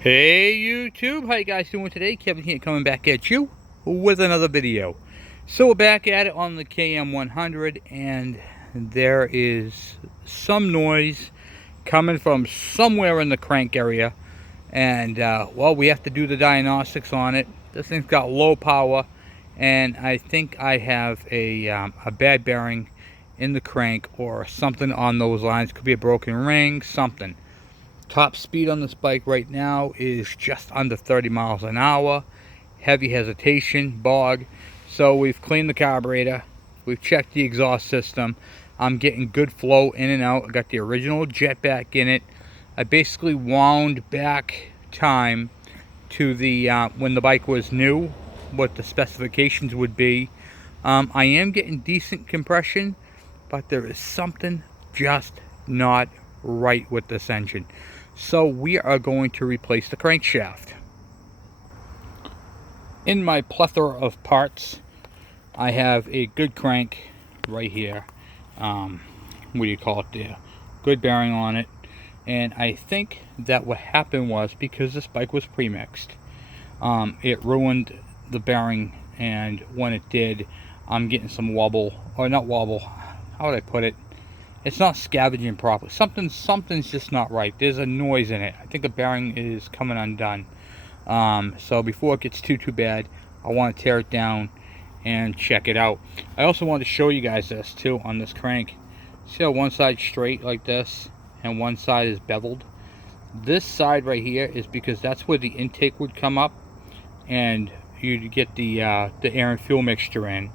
Hey YouTube, how you guys doing today? Kevin here coming back at you with another video. So we're back at it on the KM100 and there is some noise coming from somewhere in the crank area, and well, we have to do the diagnostics on it. This thing's got low power and I think I have a bad bearing in the crank or something on those lines. Could be a broken ring, something. Top speed on this bike right now is just under 30 miles an hour. Heavy hesitation, bog. So we've cleaned the carburetor. We've checked the exhaust system. I'm getting good flow in and out. I got the original jet back in it. I basically wound back time to the when the bike was new, what the specifications would be. I am getting decent compression, but there is something just not right with this engine. So we are going to replace the crankshaft. In my plethora of parts, I have a good crank right here. What do you call it there? Good bearing on it. And I think that what happened was because this bike was pre-mixed, it ruined the bearing, and when it did, I'm getting some wobble, or not wobble, how would I put it? It's not scavenging properly. Something's just not right. There's a noise in it. I think the bearing is coming undone. So before it gets too bad, I want to tear it down and check it out. I also want to show you guys this too on this crank. See how one side's straight like this and one side is beveled? This side right here is because that's where the intake would come up and you'd get the air and fuel mixture in.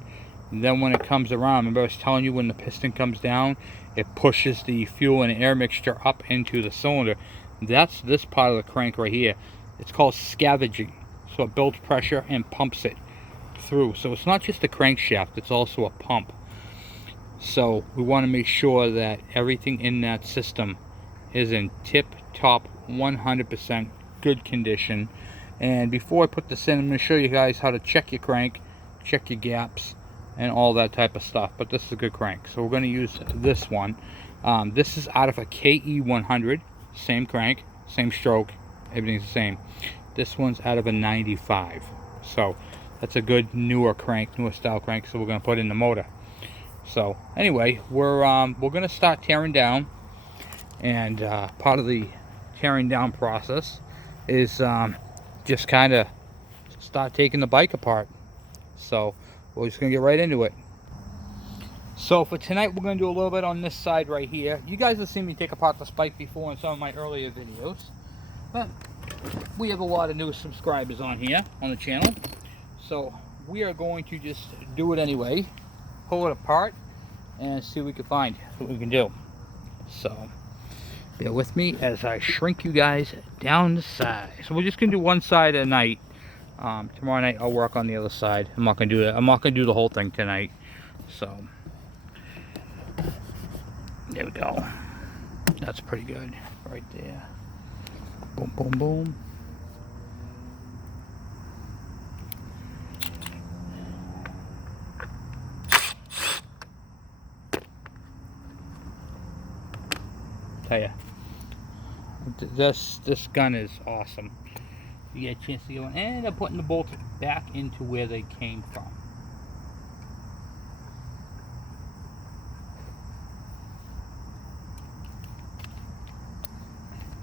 And then when it comes around, remember I was telling you when the piston comes down, it pushes the fuel and air mixture up into the cylinder. That's this part of the crank right here. It's called scavenging. So it builds pressure and pumps it through. So it's not just a crankshaft, it's also a pump. So we want to make sure that everything in that system is in tip-top 100% good condition. And before I put this in, I'm going to show you guys how to check your crank, check your gaps, and all that type of stuff. But this is a good crank, so we're going to use this one. This is out of a KE100, same crank, same stroke, everything's the same. This one's out of a 95, so that's a good newer crank, newer style crank. So we're going to put in the motor. So anyway, we're going to start tearing down, and part of the tearing down process is just kind of start taking the bike apart. So we're just gonna get right into it. So for tonight, we're gonna do a little bit on this side right here. You guys have seen me take apart this bike before in some of my earlier videos, but we have a lot of new subscribers on here on the channel, so we are going to just do it anyway, pull it apart and see what we can find, what we can do. So bear with me as I shrink you guys down the side. So we're just gonna do one side at night. Tomorrow night I'll work on the other side. I'm not gonna do that. I'm not gonna do the whole thing tonight. So there we go. That's pretty good right there. Boom, boom, boom. Tell ya, this gun is awesome. You get a chance to go in, and I'm putting the bolts back into where they came from.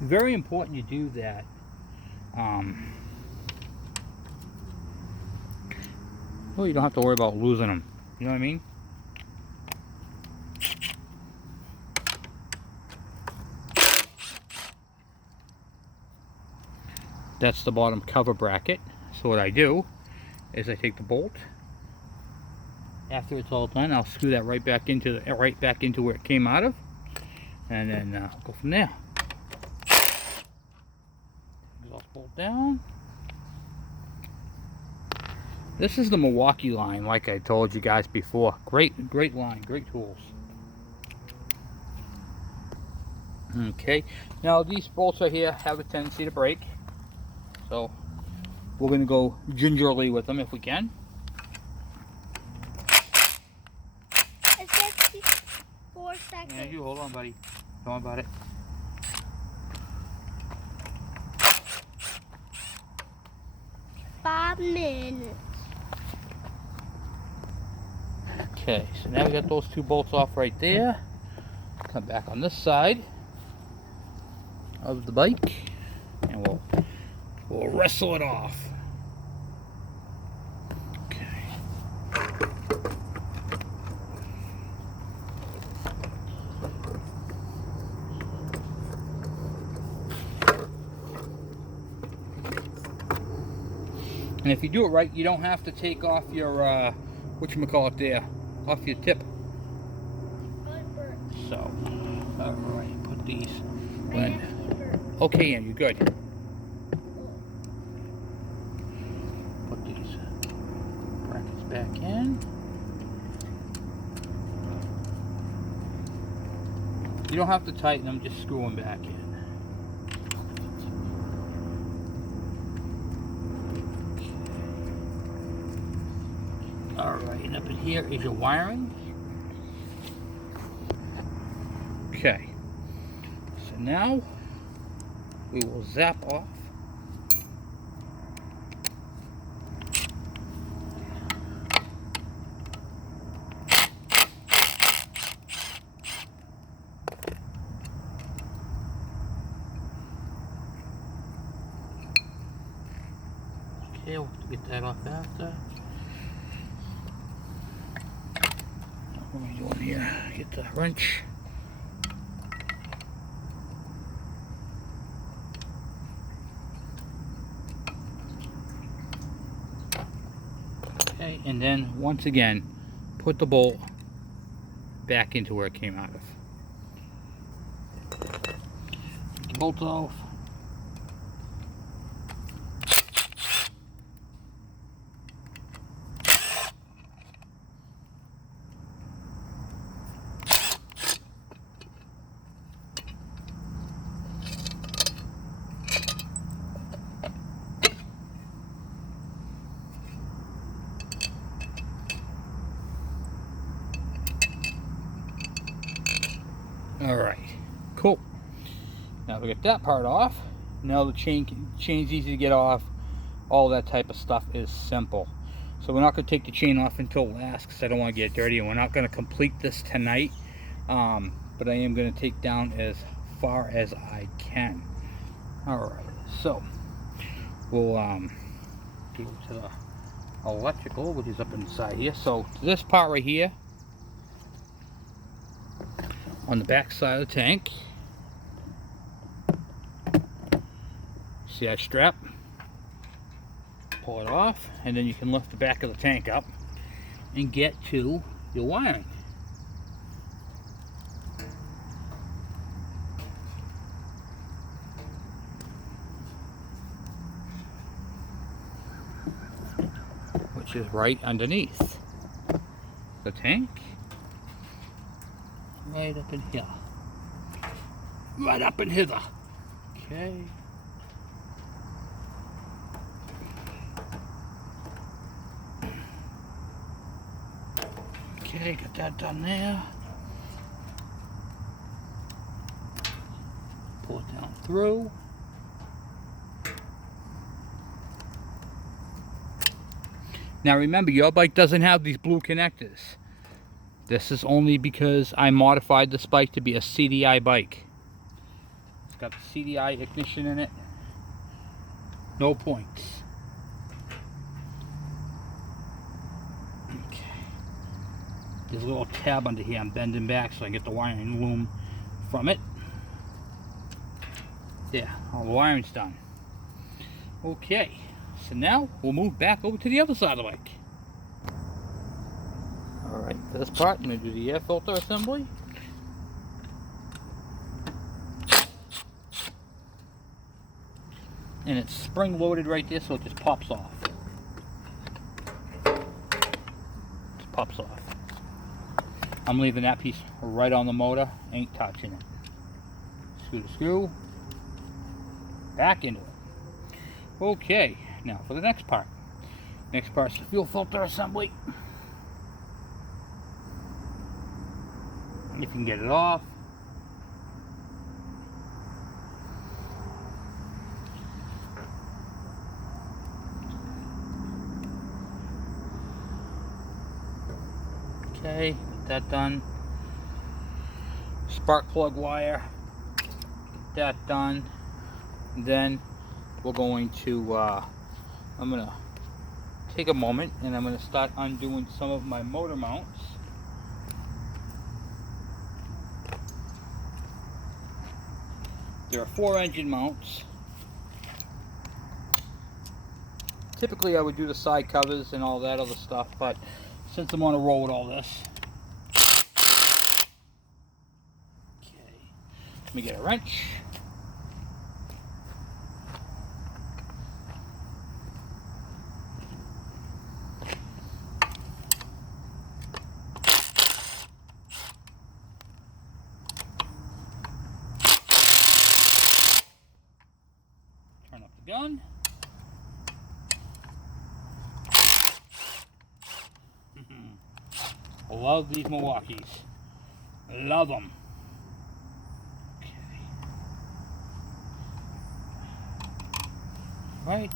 Very important you do that. Well, you don't have to worry about losing them. You know what I mean? That's the bottom cover bracket. So what I do is I take the bolt. After it's all done, I'll screw that right back into where it came out of, and then go from there. Exhaust bolt down. This is the Milwaukee line, like I told you guys before. Great line, great tools. Okay, now these bolts right here have a tendency to break. So we're going to go gingerly with them if we can. It's 54 seconds. Yeah, you hold on, buddy. Don't worry about it. 5 minutes. Okay, so now we got those 2 bolts off right there. Come back on this side of the bike, and we'll wrestle it off. Okay. And if you do it right, you don't have to take off your whatchamacallit there, off your tip. So, alright, put these in. Okay, Ann, you're good. Put these brackets back in. You don't have to tighten them, just screw them back in. Alright, and up in here is your wiring. Okay, so now we will zap off. Okay, we'll have to get that off after. What are we doing here? Get the wrench. Okay, and then once again, put the bolt back into where it came out of. Get the bolt off. Alright, cool. Now we get that part off. Now the chain's easy to get off. All that type of stuff is simple. So we're not going to take the chain off until last because I don't want to get dirty, and we're not going to complete this tonight. But I am going to take down as far as I can. Alright, so we'll go to the electrical, which is up inside here. So this part right here, on the back side of the tank, see that strap? Pull it off, and then you can lift the back of the tank up and get to your wiring. Which is right underneath the tank. Right up in here. Right up in hither. Okay. Okay, got that done there. Pull it down through. Now remember, your bike doesn't have these blue connectors. This is only because I modified this bike to be a CDI bike. It's got the CDI ignition in it. No points. Okay. There's a little tab under here I'm bending back so I can get the wiring loom from it. There, all the wiring's done. Okay, so now we'll move back over to the other side of the bike. Alright, for this part, I'm going to do the air filter assembly. And it's spring loaded right there, so it just pops off. Just pops off. I'm leaving that piece right on the motor, ain't touching it. Screw the screw, back into it. Okay, now for the next part. Next part's the fuel filter assembly. If you can get it off. Okay, get that done. Spark plug wire, get that done. Then we're going to, I'm going to take a moment and I'm going to start undoing some of my motor mounts. There are 4 engine mounts. Typically I would do the side covers and all that other stuff, but since I'm on a roll with all this, okay, let me get a wrench. Turn up the gun. I love these Milwaukees. I love them. Okay. Right.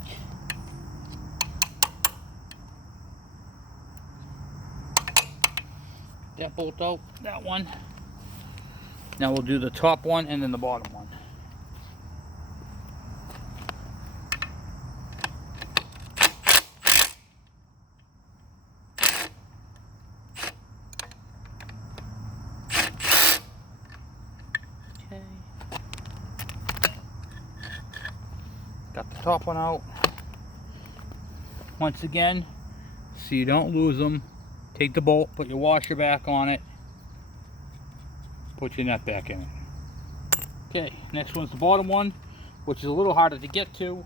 That bolt out, that one. Now we'll do the top one and then the bottom one. Okay. Got the top one out. Once again, so you don't lose them, take the bolt, put your washer back on it, put your nut back in it. Okay, next one's the bottom one, which is a little harder to get to.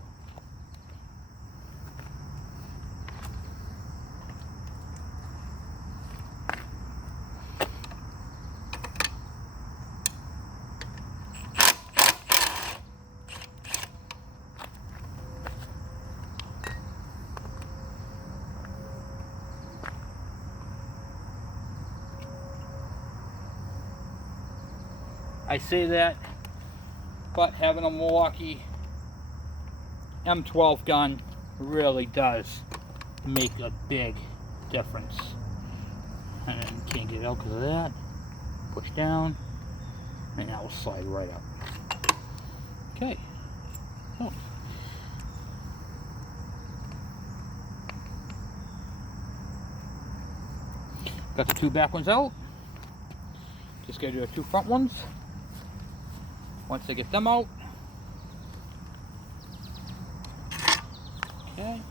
I say that, but having a Milwaukee M12 gun really does make a big difference. And can't get it out because of that. Push down, and that will slide right up. Okay. Oh. Got the 2 back ones out. Just gotta do the 2 front ones. Once I get them out, okay.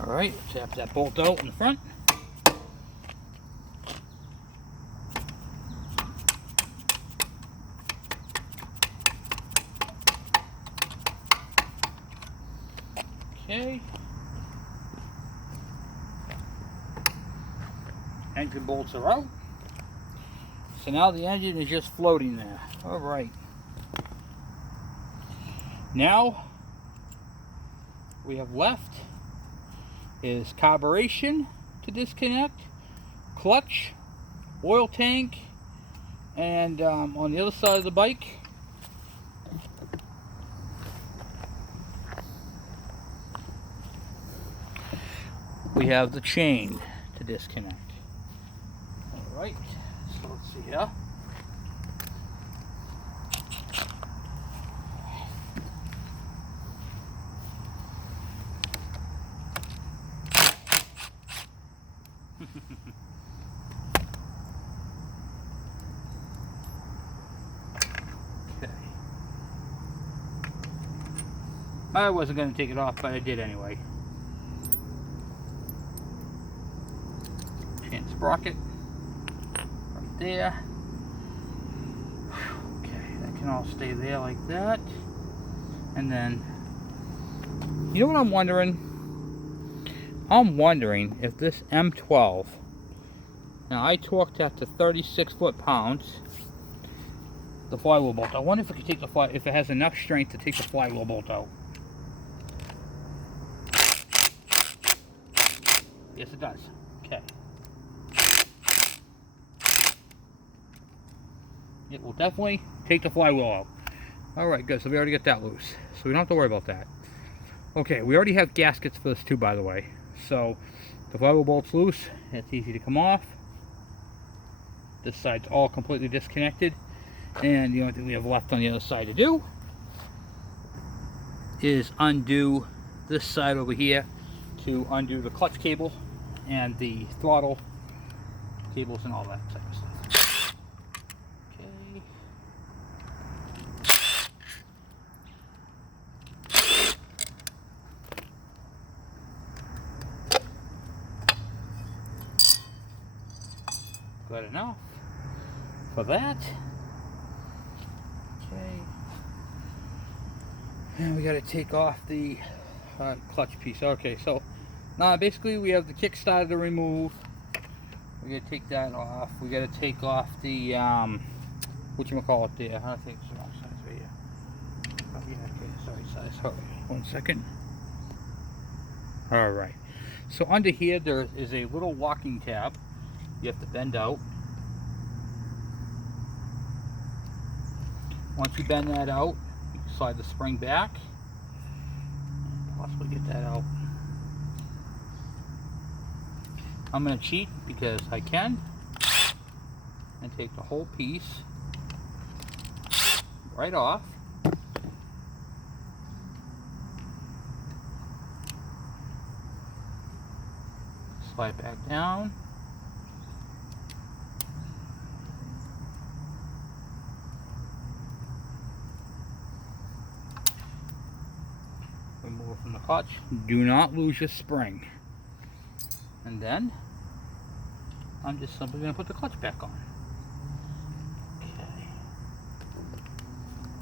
All right, tap that bolt out in the front. Okay. Engine bolts are out. So now the engine is just floating there. All right. Now we have left is carburation to disconnect, clutch, oil tank, and on the other side of the bike, we have the chain to disconnect. Alright, so let's see here. Okay. I wasn't going to take it off, but I did anyway. Chain sprocket right there. Okay, that can all stay there like that. And then, you know what I'm wondering? I'm wondering if this M12, now I torqued that to 36 foot-pounds, the flywheel bolt. I wonder if it can take the if it has enough strength to take the flywheel bolt out. Yes, it does. Okay. it will definitely take the flywheel out. Alright, good. So we already got that loose. So we don't have to worry about that. Okay, we already have gaskets for this too, by the way. So the flywheel bolt's loose. It's easy to come off. This side's all completely disconnected. And the only thing we have left on the other side to do is undo this side over here to undo the clutch cable and the throttle cables and all that type of stuff. Okay. Good enough for that. Okay. And we got to take off the clutch piece. Okay, so now basically we have the kickstarter to remove. We got to take that off. We got to take off the whatchamacallit there. I think it's the wrong size right here. Oh yeah, okay, sorry, size. Hold on 1 second. Alright. So under here there is a little locking tab. You have to bend out. Once you bend that out, you can slide the spring back and possibly get that out. I'm going to cheat because I can and take the whole piece right off. Slide back down. Remove from the clutch. Do not lose your spring. And then I'm just simply going to put the clutch back on. Okay.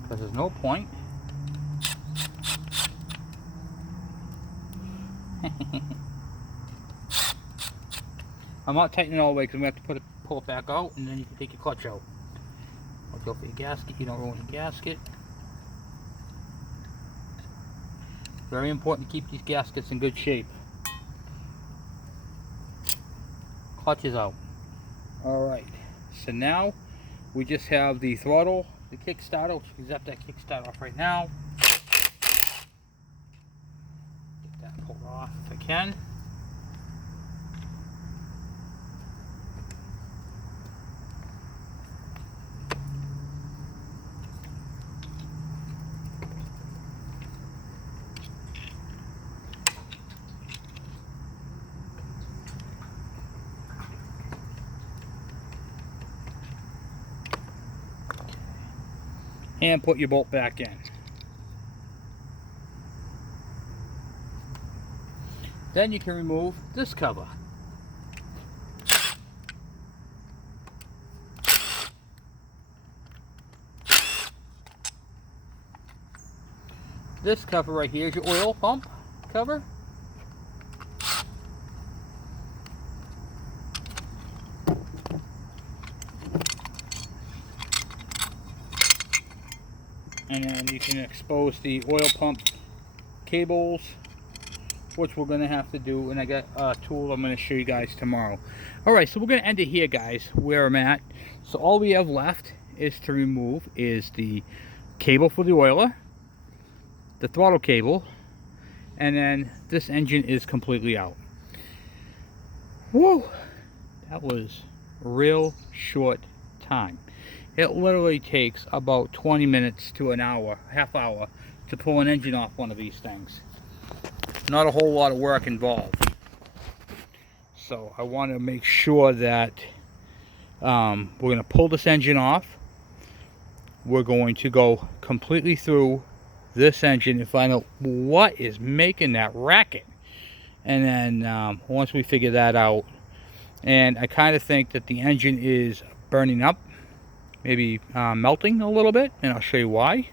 Because there's no point. I'm not tightening it all the way because I'm going to have to pull it back out, and then you can take your clutch out. I'll go for your gasket. You don't ruin the gasket. Very important to keep these gaskets in good shape. Clutch is out. Alright, so now we just have the throttle, the kickstarter, which you can zap that kickstart off right now. Get that pulled off if I can. And put your bolt back in. Then you can remove this cover. This cover right here is your oil pump cover. And then you can expose the oil pump cables, which we're going to have to do, and I got a tool I'm going to show you guys tomorrow. Alright, so we're going to end it here, guys, where I'm at. So all we have left is to remove is the cable for the oiler, the throttle cable, and then this engine is completely out. Whoa! That was a real short time. It literally takes about 20 minutes to an hour, half hour, to pull an engine off one of these things. Not a whole lot of work involved. So I want to make sure that we're going to pull this engine off. We're going to go completely through this engine and find out what is making that racket. And then once we figure that out, and I kind of think that the engine is burning up, maybe melting a little bit, and I'll show you why.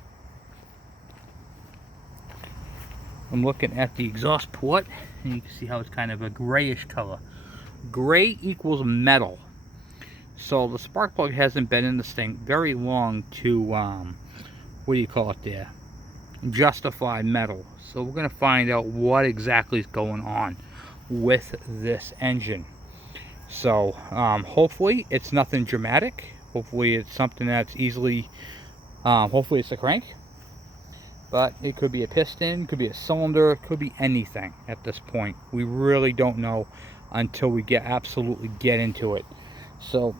I'm looking at the exhaust port, and you can see how it's kind of a grayish color. Gray equals metal. So the spark plug hasn't been in this thing very long to, what do you call it there? Justify metal. So we're going to find out what exactly is going on with this engine. So hopefully it's nothing dramatic, Hopefully it's something that's easily, hopefully it's a crank. But it could be a piston, could be a cylinder, could be anything at this point. We really don't know until we absolutely get into it. So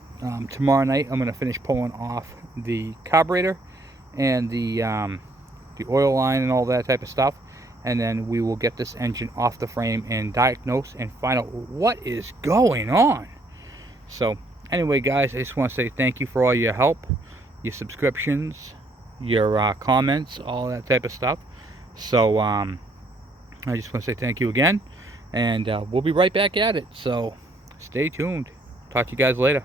tomorrow night I'm going to finish pulling off the carburetor and the oil line and all that type of stuff, and then we will get this engine off the frame and diagnose and find out what is going on. So anyway, guys, I just want to say thank you for all your help, your subscriptions, your comments, all that type of stuff. So I just want to say thank you again, and we'll be right back at it. So stay tuned. Talk to you guys later.